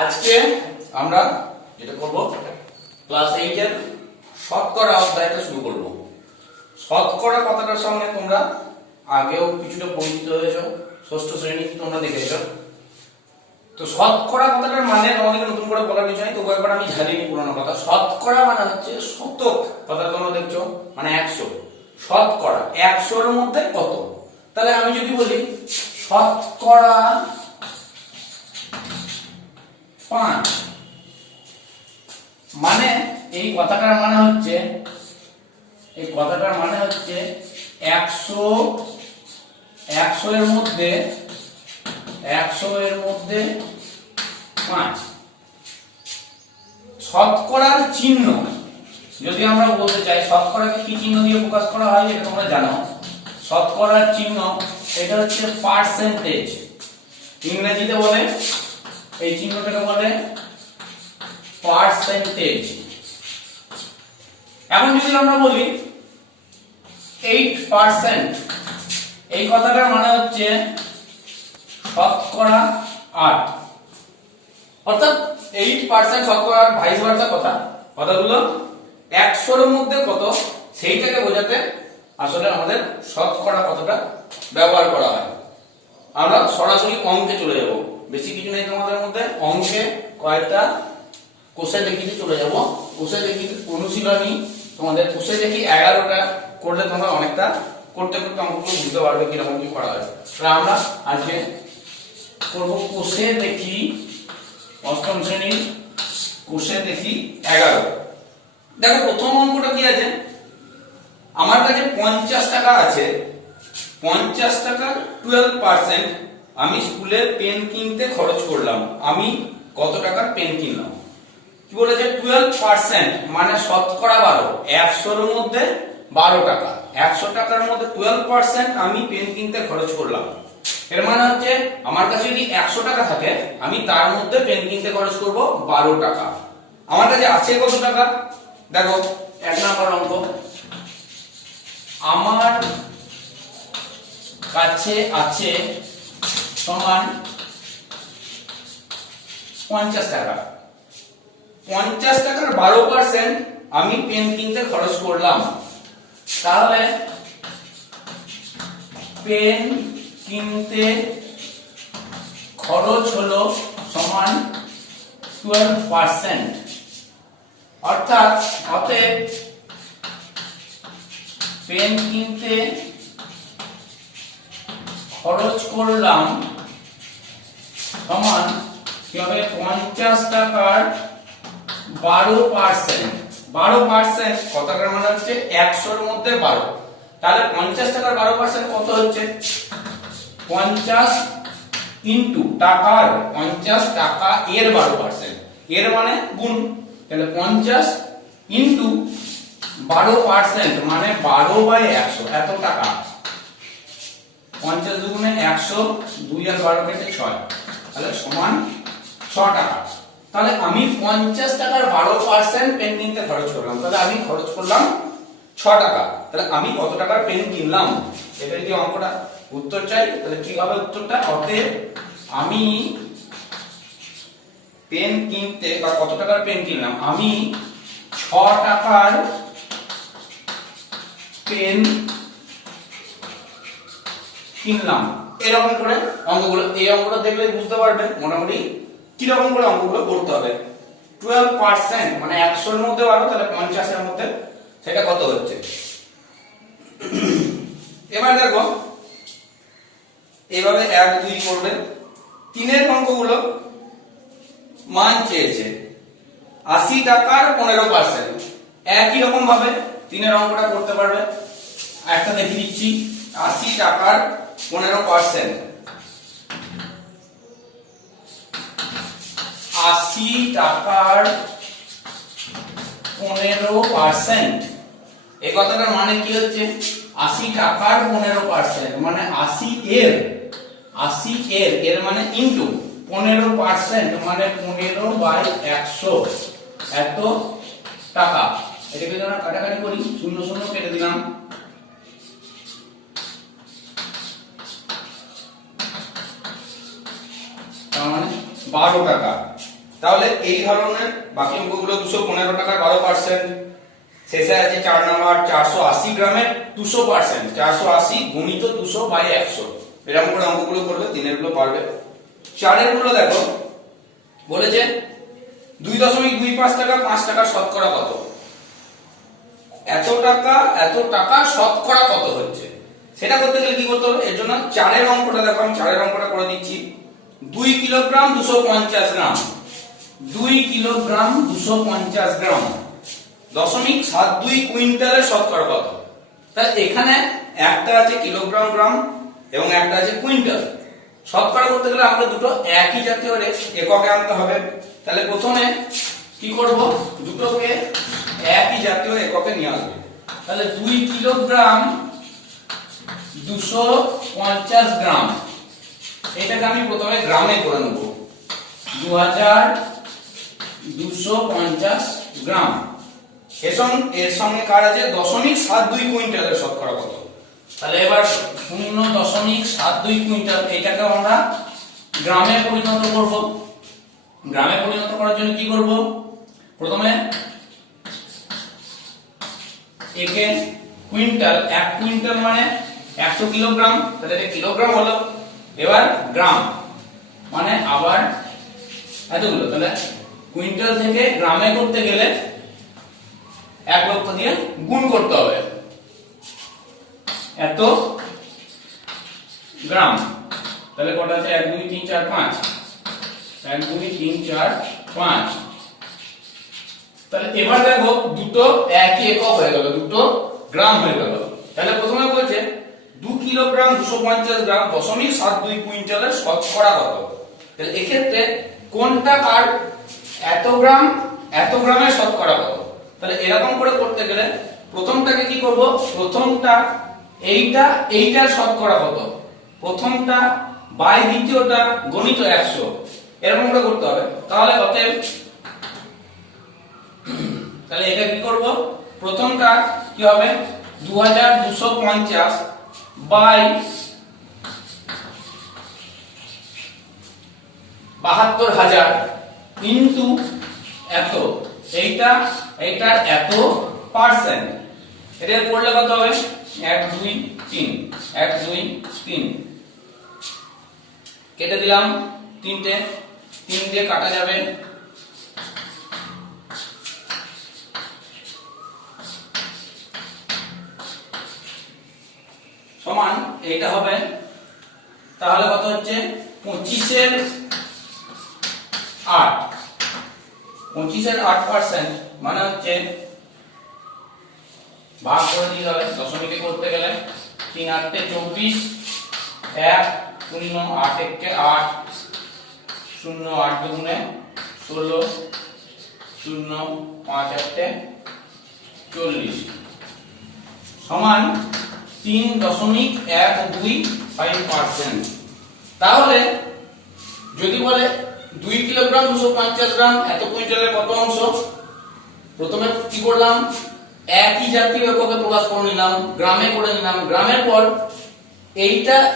আজকে আমরা যেটা করব ক্লাস 8 এর শতকরা অধ্যায়টা শুরু করব। শতকরা কথাটার সঙ্গে তোমরা আগেও কিছুটা পরিচিত হয়েছো, ষষ্ঠ শ্রেণী তোমরা দেখেছো। তো শতকরা কথাটার মানে তোমাদেরকে নতুন করে বলার কিছু নেই, তবু একবার আমি ঝালিয়ে নিই পুরোনো কথা। শতকরা মানে হচ্ছে শতক, কথা তোমরা দেখছো মানে 100। শতকরা 100-এর মধ্যে কত? তাহলে আমি যদি বলি শতকরা 5, মানে এই কথাটার মানে হচ্ছে 100 এর মধ্যে 5। শতকরার চিহ্ন যদি আমরা বলতে চাই, শতকরাকে কি চিহ্ন দিয়ে প্রকাশ করা হয় এটা তোমরা জানো। শতকরার চিহ্ন এটা হচ্ছে পার্সেন্টেজ, ইংরেজিতে বলে এই চিহ্নটাকে বলে পার্সেন্টেজ। এখন যদি আমরা বলি 8%, এই কথাটার মানে হচ্ছে শতকরা 8, অর্থাৎ 8% শতকরা 8, ভাইস ভার্সা কথা। কথাগুলো 100-এর মধ্যে কত সেইটাকে বোঝাতে আসলে আমাদের শতকরা কথাটা ব্যবহার করা হয়। আমরা সরাসরি অঙ্কে চলে যাব, বেশি কিছু নেই তোমাদের মধ্যে। অঙ্কে কয়েকটা কোষে দেখিতে চলে যাব। কোষে দেখি অনুশীলনী, তোমাদের কোষে দেখি 11টা করলে তোমরা অনেকটা করতে করতে অঙ্কগুলো বুঝতে পারবে কিরকম কি করা হয়। তাহলে আমরা আজকে করব কোষে দেখি, অষ্টম শ্রেণীর কোষে দেখি 11। দেখো প্রথম অঙ্কটা কি আছে, আমার কাছে 50 টাকা আছে। 50 টাকার 12% আমি স্কুলে পেন কিনতে খরচ করলাম। আমি কত টাকার পেন কিনলাম? কি বলেছে? 12%, মানে শতকরা 12। 100-এর মধ্যে 12 টাকা, 100 টাকার মধ্যে 12% আমি পেন কিনতে খরচ করলাম। এর মানে হচ্ছে আমার কাছে যদি 100 টাকা থাকে, আমি তার মধ্যে পেন কিনতে খরচ করব 12 টাকা। আমার কাছে আছে কত টাকা? দেখো 1 নম্বর অঙ্ক, আমার কাছে আছে সমান 50 টাকা। 50 টাকার 12% আমি পেন কিনতে খরচ করলাম। তাহলে পেন কিনতে খরচ হলো সমান 12%, অর্থাৎ অতএব পেন কিনতে খরচ করলাম সমান কি হবে? 50 টাকার 12%। 12% কতটার মানে হচ্ছে 100-এর মধ্যে 12। তাহলে 50 টাকার 12% কত হচ্ছে? 50 ইনটু টাকার 50 টাকা এর 12%, এর মানে গুণ। তাহলে 50 ইনটু 12% মানে 12/100, এত টাকা। 50 দুগুণে 100, 2 আর 12 কেটে 6, তাহলে সমান 6 টাকা। তাহলে আমি 50 টাকার 12% পেন কিনতে খরচ করলাম, তাহলে আমি খরচ করলাম 6 টাকা। তাহলে আমি কত টাকার পেন কিনলাম? এটা যদি অঙ্কটা উত্তর চাই তাহলে কি হবে উত্তরটা? অতএব আমি পেন কিনতে বা কত টাকার পেন কিনলাম, আমি 6 টাকার পেন কিনলাম। এরকম করে অঙ্কগুলো, এই অঙ্কটা দেখলে বুঝতে পারবে মোটামুটি কিরকম করে অঙ্কগুলো করতে হবে। 12% মানে 100-এর মধ্যে 12, তাহলে 50-এর মধ্যে সেটা কত হচ্ছে? এবার দেখো এইভাবে 1 2 করবে। 3-এর অঙ্কগুলো মান চেয়েছে 80 টাকার 15%। একই রকম ভাবে 3-এর অঙ্কটা করতে পারবে। একটা দেখিয়ে দিচ্ছি, 80 টাকার 15%, 80 টাকার 15%। এই কথাটার মানে কি হচ্ছে? 80 টাকার 15% মানে 80 এর মানে ইনটু 15% মানে 15/100, এত টাকা। এটাকে যদি আমরা কাটাকাটি করি, 0 0 কেটে দিলাম, তার মানে 12 টাকা। তাহলে এই ধরনের বাকি অঙ্কগুলো 215 টাকার 12%, শেষে আছে 4 নাম্বার 480 গ্রামের 200%, 480 গুণিত 200 বাই 100, এরকম করে অঙ্কগুলো করবে, তিনের গুলো পারবে। চারের গুলো দেখো বলেছে 2.25 টাকা 5 টাকা শতকরা কত, এত টাকা শতকরা কত হচ্ছে, সেটা করতে গেলে কি করতে হবে, এর জন্য চারের অঙ্কটা দেখো, আমি চারের অঙ্কটা করে দিচ্ছি। 2 কিলোগ্রাম 250 গ্রাম, 2 কিলোগ্রাম 250 গ্রাম 0.72 কুইন্টালের শতকরা কত। তাহলে এখানে একটা আছে কিলোগ্রাম গ্রাম এবং একটা আছে কুইন্টাল। শতকরা করতে গেলে আমাদের দুটো একই জাতীয় এককে আনতে হবে। তাহলে প্রথমে কি করব, দুটোকে একই জাতীয় এককে নিয়ে আসবো। তাহলে 2 কিলোগ্রাম 250 গ্রাম, এটাকে আমি প্রথমে গ্রামে করে নেব, 2250 গ্রাম। এর সঙ্গে কার আছে 0.72 কুইন্টালের শতকরা কত। তাহলে এবার 0.72 কুইন্টাল, এটাকে আমরা গ্রামে পরিণত করব। গ্রামে পরিণত করার জন্য কি করব, প্রথমে একে কুইন্টাল, 1 কুইন্টাল মানে 100 কিলোগ্রাম, তাহলে এটা কিলোগ্রাম হলো। এবার গ্রাম মানে আবার এতগুলো, তাহলে কুইন্টাল থেকে গ্রামে করতে গেলে 1 লক্ষ দিয়ে গুণ করতে হবে, এত গ্রাম। তাহলে কত আছে, 1 2 3 4 5, 1 2 3 4 5। তাহলে এবার দেখো দুটো একই একক হয়ে গেল, দুটো গ্রাম হয়ে গেল। তাহলে প্রথমে বলছে 2 কিলোগ্রাম 250 গ্রাম 0.72 কুইন্টালের শতকরা কত। তাহলে এক্ষেত্রে কোনটা কার, এত গ্রামের শতকরা কত। তাহলে এরকম করে করতে গেলে প্রথমটাকে কি করব, প্রথমটা এইটার শতকরা কত, প্রথমটা বাই দ্বিতীয়টা গণিত 100, এরকম করে করতে হবে। তাহলে অতএব তাহলে এটা কি করব, প্রথমটা কি হবে 2250 বাই 72000 ইনটু এত, এইটার এত পার্সেন্ট, এটা করলে কত হবে 1 2 3, 1 2 3 কেটে দিলাম, 3 দিয়ে কাটা যাবে, সমান এইটা হবে। তাহলে কত হচ্ছে 25 এর 8, 25 এর 8% মানে হচ্ছে, ভাগ করে দিতে হবে দশমিকে করতে গেলে, 3 8 24, 1 0 8 1 8, 0 8 2 16, 0 5 8 40 সমান 3.125%। তাহলে যদি বলে 2 কিলোগ্রাম 250 গ্রাম এত কুইন্টালের কত অংশ, প্রথমে কি করলাম, একই জাতীয় এককে প্রকাশ করে নিলাম, গ্রামে করে নিলাম, গ্রামের পর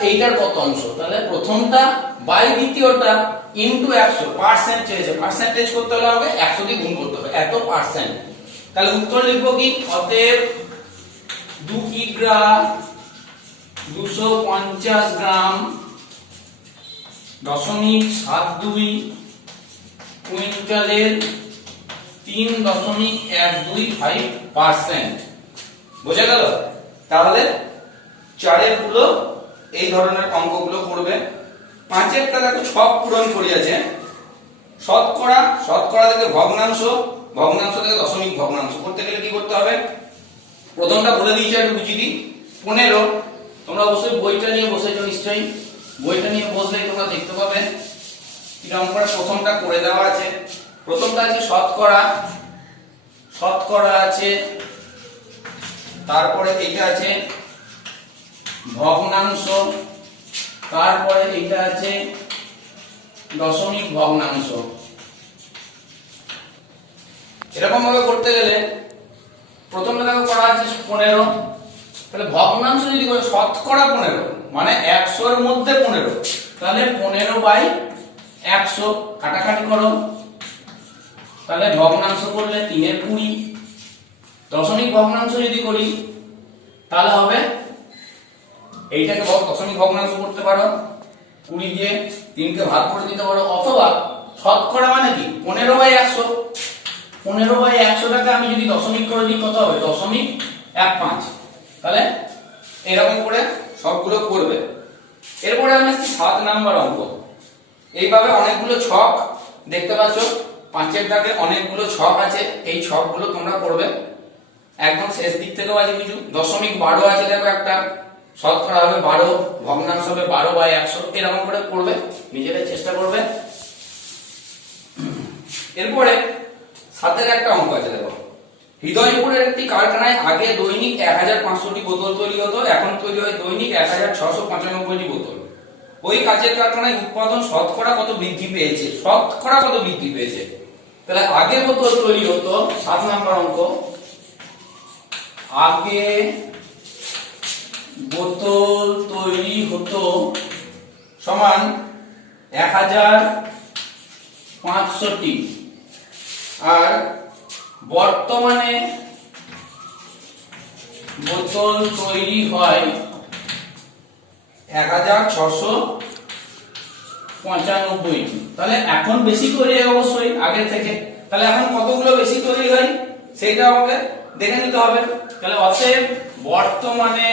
এইটার কত অংশ, তাহলে প্রথমটা বাই দ্বিতীয়টা ইনটু 100, পার্সেন্ট চেয়েছে, পার্সেন্টেজ করতে হলে আমাকে 100 দিয়ে গুণ করতে হবে, এত পার্সেন্ট। তাহলে উত্তর লিখবো কি, অতএব 2 কিগ্রা 250 গ্রাম 0.72 কুইন্টালের 3.125%। বোঝা গেল। তাহলে চারের গুলো এই ধরনের অঙ্কগুলো করবে। পাঁচেরটা দেখো ছক পূরণ করিয়াছে, শতকরা থেকে ভগ্নাংশ, ভগ্নাংশ থেকে দশমিক ভগ্নাংশ করতে গেলে কি করতে হবে, প্রথমটা বলে দিয়েছি একটু বুঝিয়ে দিই। 15, তোমরা অবশ্যই বইটা নিয়ে বসেছো, নিশ্চয়ই বইটা নিয়ে বসলেই তোমরা দেখতে পাবে কিরকম করে প্রথমটা করে দেওয়া আছে। প্রথমটা আছে শতকরা আছে, তারপরে এটা আছে ভগ্নাংশ, তারপরে এটা আছে দশমিক ভগ্নাংশ। এরকম ভাবে করতে গেলে প্রথমটা দেখো করা আছে 15, তাহলে ভগ্নাংশ যদি করে শতকরা 15 মানে 100 এর মধ্যে 15, তাহলে 15 বাই 100 কাটাকাটি করো, তাহলে ভগ্নাংশ করলে 3 এর 20, দশমিক ভগ্নাংশ যদি করি তাহলে হবে এইটাকে দশমিক ভগ্নাংশ করতে পারো, 20 দিয়ে 3 কে ভাগ করে দিতে পারো, অথবা শতকরা মানে কি 15/100, 15/100টাকে আমি যদি দশমিক করে দিই কত হবে 0.15। তাহলে এরকম করে সবগুলো করবে। এরপরে আমি 7 নাম্বার অঙ্ক। এইভাবে অনেকগুলো ছক দেখতে পাচ্ছ, 5 দাগে অনেকগুলো ছক আছে, এই ছকগুলো তোমরা করবে। একদম শেষ দিক থেকেও আছে কিছু, 0.12 আছে দেখো একটা, শতকরা হবে 12, ভগ্নাংশ হবে 12/100, এরকম করে করবে, নিজেরাই চেষ্টা করবে। এরপরে 7 একটা অঙ্ক আছে দেখো, হৃদয়পুরের একটি কারখানায় আগে দৈনিক 1500টি বোতল তৈরি হতো, এখন তৈরি হয় দৈনিক 1695টি বোতল। ওই কাচের কারখানায় উৎপাদন শতকরা কত বৃদ্ধি পেয়েছে? শতকরা কত বৃদ্ধি পেয়েছে? তাহলে আগে বোতল তৈরি হতো, 7 নাম্বার অঙ্ক, আগে বোতল তৈরি হতো সমান 1500টি, আর বর্তমানে বোতল তৈরি হয় 1695টি। তাহলে এখন বেশি তৈরি হয় অবশ্যই আগের থেকে, তাহলে এখন কতগুলো বেশি তৈরি হয় সেটা আমাকে দেখে নিতে হবে। তাহলে অতএব বর্তমানে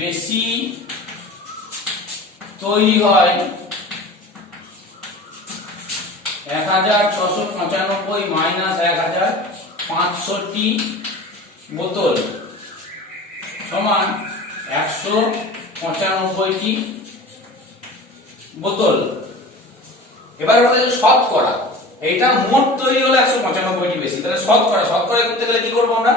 বেশি তৈরি হয় 1695 মাইনাস 1500টি বোতল সমান 195টি বোতল। এবার শতকরা, এইটা মোট তৈরি হলো 195টি বেশি, তাহলে শতকরা করতে গেলে কি করবো আমরা?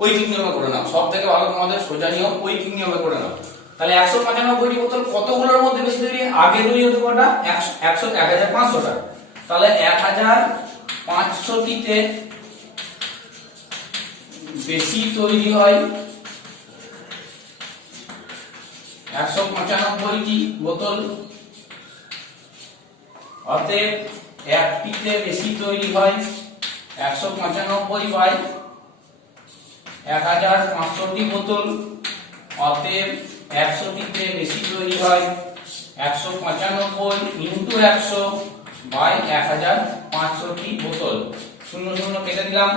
ঐকিক নিয়মে করে নাও, সব থেকে ভালো তোমাদের সোজা নিয়ম, ঐকিক নিয়মে করে নাও। তাহলে 195টি বোতল কতগুলোর মধ্যে বেশি তৈরি? আগে তৈরি হতো কটা? 1500টা। তাহলে 1500টিতে বেশি তৈরি হয় 195টি বোতল, অতএব একটিতে বেশি তৈরি হয় 195/1500টি বোতল, অতএব 100টিতে বেশি তৈরি হয় 195 ইন্টু 100/1500টি বোতল। 0 0 কেটে দিলাম,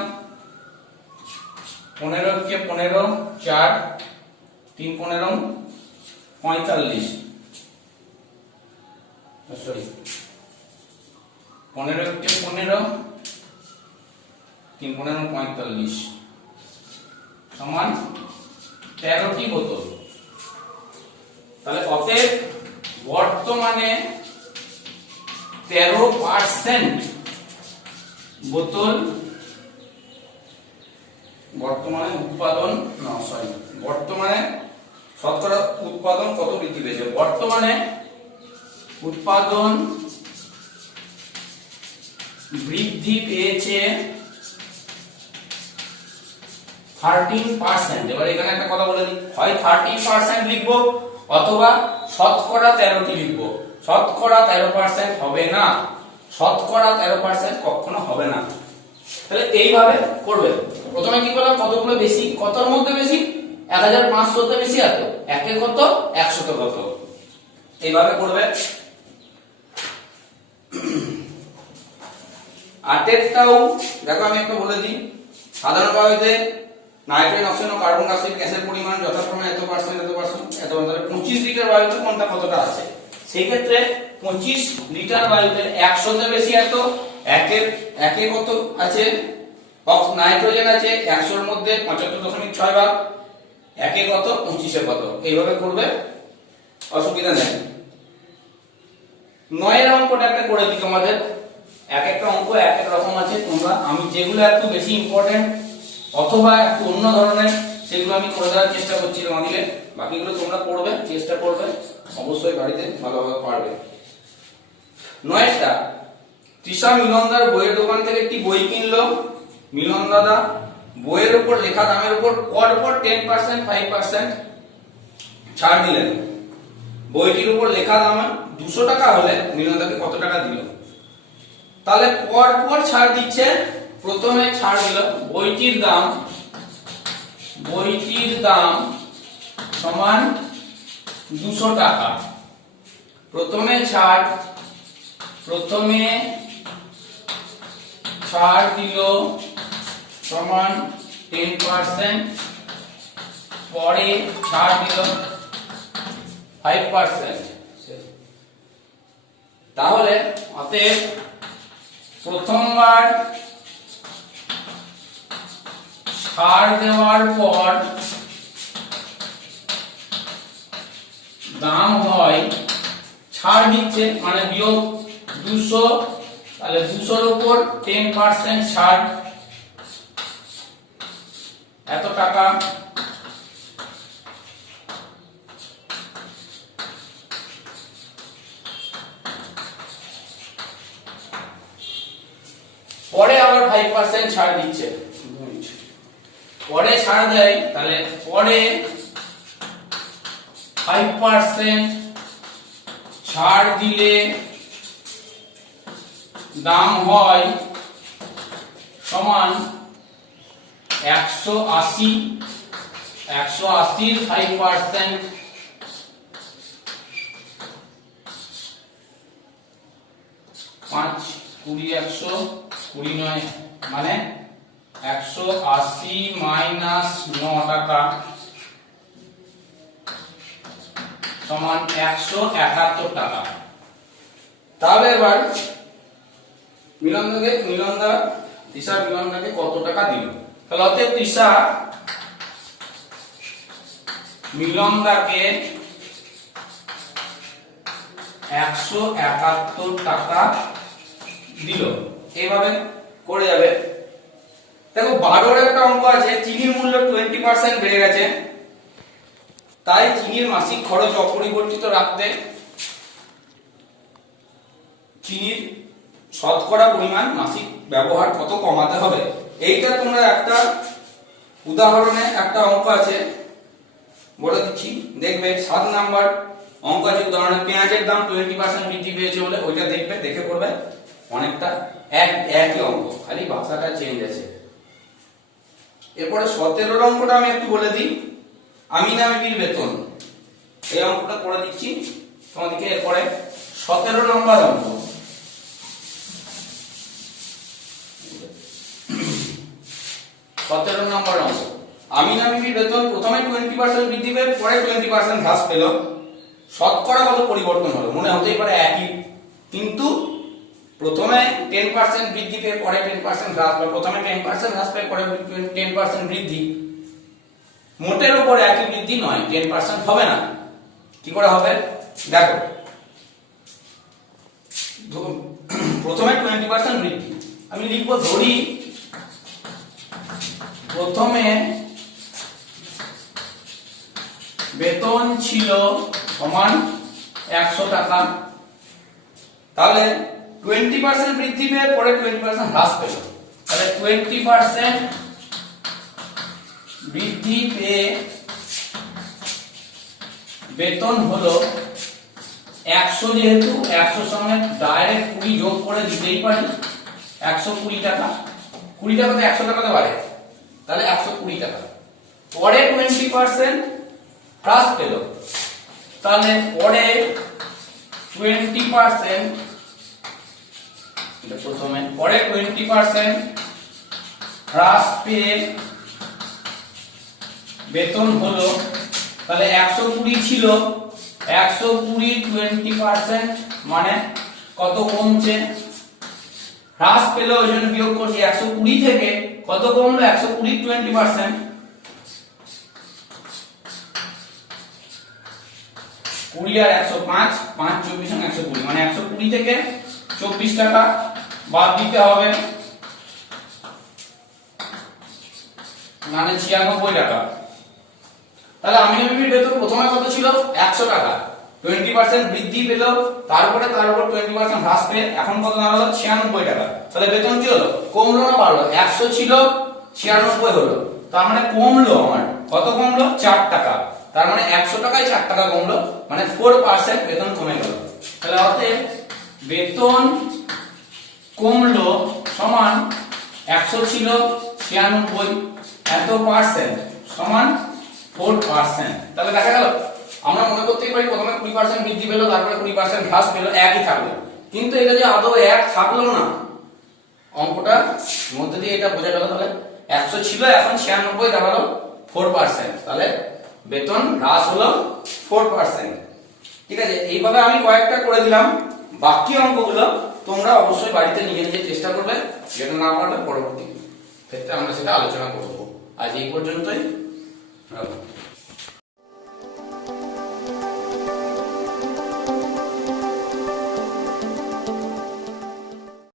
15 কে 15, 4 3 15 45, সরি 15 কে 15, 3 15 45 সমান 13টি বোতল। তাহলে অতএব বর্তমানে 13% বোতল বর্তমানে শতকরা উৎপাদন কত বৃদ্ধি পেয়েছে? বর্তমানে উৎপাদন বৃদ্ধি পেয়েছে 13%। এবার এখানে একটা কথা বলে দিই, হয় 13% লিখবো অথবা শতকরা 13টি লিখবো। শতকরা 13% হবে না, শতকরা 13% কখনো হবে না। তাহলে এইভাবে করবে। প্রথমে কি করলাম, কতগুলো বেশি, কতর মধ্যে বেশি? 1500তে বেশি, এত একে কত, 100তে কত, এইভাবে করবে। আটেরটাও দেখো, আমি একটা বলে দিই, সাধারণভাবে নাইট্রোজেন, অক্সিজেন ও কার্বন ডাই অক্সাইড গ্যাসের পরিমাণ যথাক্রমে এত পার্সেন্ট, তাহলে 25 লিটার বায়ুতে কোনটা কতটা আছে? সেই ক্ষেত্রে 25 লিটার বায়ুতে 100তে বেশি এত, একে কত আছে? নাইট্রোজেন আছে 100 এর মধ্যে 75.6 ভাগ, একে কত, 25 এ কত, এইভাবে করবে, অসুবিধা নেই। 9 এর অঙ্কটা একটা করে দিই তোমাদের। এক একটা অঙ্ক এক এক রকম আছে, তোমরা আমি যেগুলো একটু বেশি ইম্পর্টেন্ট অথবা একটু অন্য ধরনের সেগুলো আমি করে দেওয়ার চেষ্টা করছি তোমাদেরকে, বাকিগুলো তোমরা পড়বে, চেষ্টা করবে, অবশ্যই বাড়িতে ভালোভাবে পারবে। 9টা, তৃষা মিলনদার বইয়ের দোকান থেকে একটি বই কিনলো। মিলন দাদা বইয়ের উপর লেখা দামের উপর পরপর 10%, 5% ছাড় দিলেন। বইটির উপর লেখা দাম 200 টাকা হলে মিলন দাকে কত টাকা দিল? তাহলে পর পর ছাড় দিচ্ছে। প্রথমে ছাড় দিল বইটির দাম সমান 200 টাকা। প্রথমে ছাড় দিল সমান 10%, পরে ছাড় দিল 5%। তাহলে অতএব প্রথমবার ছাড় দেওয়ার পর দাম হয়, ছাড় দিচ্ছে মানে বিয়োগ 200, তাহলে 200 এর উপর 10% ছাড়, এত টাকা। পরে আবার 5% ছাড় দিচ্ছে, পরে ছাড় দেয়, তাহলে পরে 5% ছাড় দিলে দাম হয় সমান 180, 180 5%, 5 20 120 নয় মানে 180 মাইনাস 9 টাকা সমান 171 টাকা। তাহলে এবার তিশা মিলনদাকে কত টাকা দিল? তাহলে অতএব তিশা মিলনদাকে 171 টাকা দিল। এইভাবে করে যাবে। দেখো 12 একটা অঙ্ক আছে, চিনির মূল্য 20% বেড়ে গেছে, তাই চিনির মাসিক খরচ অপরিবর্তিত রাখতে চিনির শতকরা পরিমাণ মাসিক ব্যবহার কত কমাতে হবে। এইটা তোমরা একটা উদাহরণে একটা অঙ্ক আছে বলে দিচ্ছি, দেখবে 7 নাম্বার অঙ্ক আছে উদাহরণে, পেঁয়াজের দাম 20% বৃদ্ধি পেয়েছে বলে, ওইটা দেখবে, দেখে করবে। অনেকটা একই অঙ্ক, খালি ভাষাটা চেঞ্জ আছে। এরপরে 17 অঙ্কটা আমি একটু বলে দিই, আমিনা বিবির বেতন, এই অঙ্কটা করে দিচ্ছি তোমাদেরকে। এরপরে 17 নম্বর অঙ্ক, 17 নম্বর অঙ্ক, আমিনা বিবির বেতন প্রথমে 20% বৃদ্ধি পেয়ে পরে 20% হ্রাস পেল, শতকরা কত পরিবর্তন হলো? মনে হতেই পারে একই, কিন্তু প্রথমে 10% বৃদ্ধি পেয়ে পরে 10% হ্রাস, বা প্রথমে 10% হ্রাস পেয়ে পরে 10% বৃদ্ধি, মোটের উপর একই বৃদ্ধি নয়, 10% হবে না। কি করে হবে দেখো, প্রথমে 20% বৃদ্ধি আমি লিখবো, ধরি প্রথমে বেতন ছিল সমান 100 টাকা, তাহলে 20% বৃদ্ধি পেয়ে পরে 20% হ্রাস পেল, তাহলে 20% বৃদ্ধি পেয়ে বেতন হলো 100, যেহেতু 100 সঙ্গে ডাইরেক্ট 20 যোগ করে দিতেই পারি, 120 টাকা। 20 টাকা তো 100 টাকাতে বাড়ে, তাহলে 120 টাকা। পরে 20% হ্রাস পেল, তাহলে পরে 20% প্রথমে পরে 20% হ্রাস পেয়ে বেতন হলো, তাহলে 120 ছিল, 120 20% মানে কত কমছে, হ্রাস পেল, ওই জন্য বিয়োগ করছি। 120 থেকে কত কমলো, 120 20%, 20 আর 105, 5 24 120, মানে 120 থেকে 24 টাকা বাদ দিতে হবে, মানে 96 টাকা। তাহলে আমিনা বিবির বেতন প্রথমে কত ছিল, 100 টাকা, 20% বৃদ্ধি পেল, তারপরে তার উপর 20% হ্রাস পেয়ে এখন কত দাঁড়ালো, 96 টাকা। তাহলে বেতন কি হলো, কমলো না বাড়লো? 100 ছিল 96 হলো, তার মানে কমলো, আমার কত কমলো, 4 টাকা। তার মানে 100 টাকায় 4 টাকা কমলো, মানে 4% বেতন কমে গেল। তাহলে অতএব বেতন কমলো সমান 100 ছিল 96, এত পার্সেন্ট সমান 4%। তাহলে দেখা গেল আমরা মনে করতেই পারি প্রথমে 20% বৃদ্ধি পেলো, তারপরে 20% হ্রাস পেলো, একই থাকলো, কিন্তু এটা যে আদৌ এক থাকলো না, অঙ্কটা মধ্যে দিয়ে এটা বোঝা গেল। তাহলে 100 ছিল, এখন 96 দাঁড়ালো 4%, তাহলে বেতন হ্রাস হলো 4%। ঠিক আছে, এইভাবে আমি কয়েকটা করে দিলাম। বাকি অঙ্কগুলো তোমরা অবশ্যই বাড়িতে নিজে নিজে চেষ্টা করবে, যেটা না পারলে পরবর্তী ক্ষেত্রে আমরা সেটা আলোচনা করব। আজ এই পর্যন্তই।